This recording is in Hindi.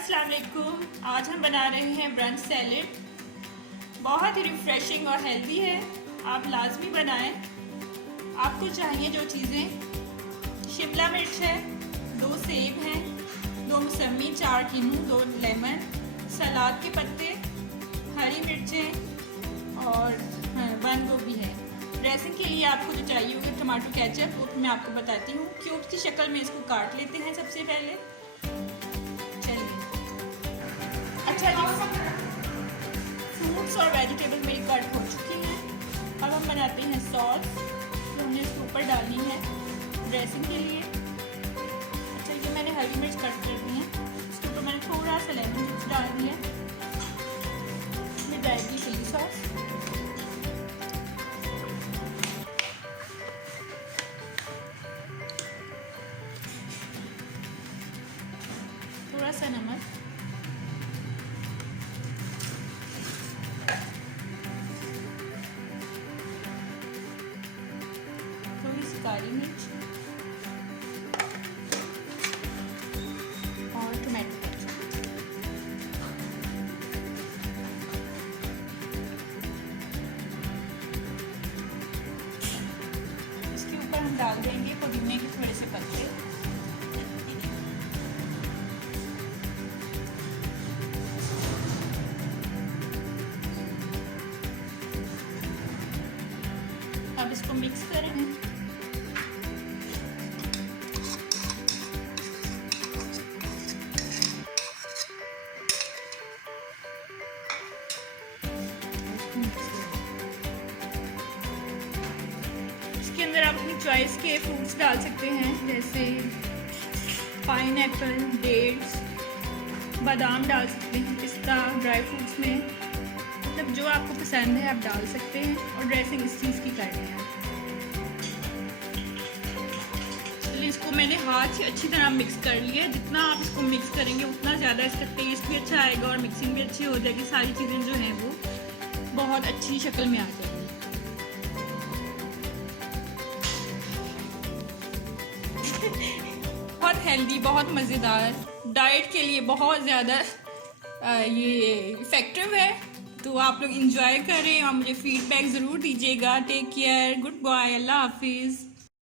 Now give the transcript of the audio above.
अस्सलाम वालेकुम। आज हम बना रहे हैं ब्रंच सैलेड। बहुत ही रिफ्रेशिंग और हेल्दी है, आप लाजमी बनाएं। आपको चाहिए जो चीज़ें, शिमला मिर्च है, 2 सेब हैं, 2 मौसमी, 4 कीनू, 2 लेमन, सलाद के पत्ते, हरी मिर्चें और बंद गोभी है। ड्रेसिंग के लिए आपको जो चाहिए होगा टमाटो केचप, वो मैं आपको बताती हूँ। क्यूब्स की शक्ल में इसको काट लेते हैं सबसे पहले। चलिए, अच्छा जी, फ्रूट्स और वेजिटेबल मेरी कट हो चुकी हैं। अब हम बनाते हैं सॉस, जो हमने इसके ऊपर डालनी है ड्रेसिंग के लिए। अच्छा, ये मैंने हरी मिर्च कट कर दी है, इसके ऊपर मैंने थोड़ा सा लेमन जूस डाल दिया। ये डाल दी चिली सॉस, थोड़ा सा नमक, थोड़ी सी काली मिर्च और टमाटो केचप। इसके ऊपर हम डाल देंगे पुदीने के थोड़े से पत्ते। अब इसको मिक्स करेंगे। इसके अंदर आप अपनी चॉइस के फ्रूट्स डाल सकते हैं, जैसे पाइनएप्पल, डेट्स, बादाम डाल सकते हैं, पिस्ता, ड्राई फ्रूट्स में, मतलब जो आपको पसंद है आप डाल सकते हैं। और ड्रेसिंग इस चीज़ की करनी है। चलिए, इसको मैंने हाथ से अच्छी तरह मिक्स कर लिया। जितना आप इसको मिक्स करेंगे उतना ज़्यादा इसका टेस्ट भी अच्छा आएगा और मिक्सिंग भी अच्छी हो जाएगी। सारी चीज़ें जो हैं वो बहुत अच्छी शक्ल में आ जाएगी। बहुत हेल्दी, बहुत मज़ेदार, डाइट के लिए बहुत ज़्यादा ये इफ़ेक्टिव है। तो आप लोग इंजॉय करें और मुझे फीडबैक ज़रूर दीजिएगा। टेक केयर, गुड बाय, अल्लाह हाफिज़।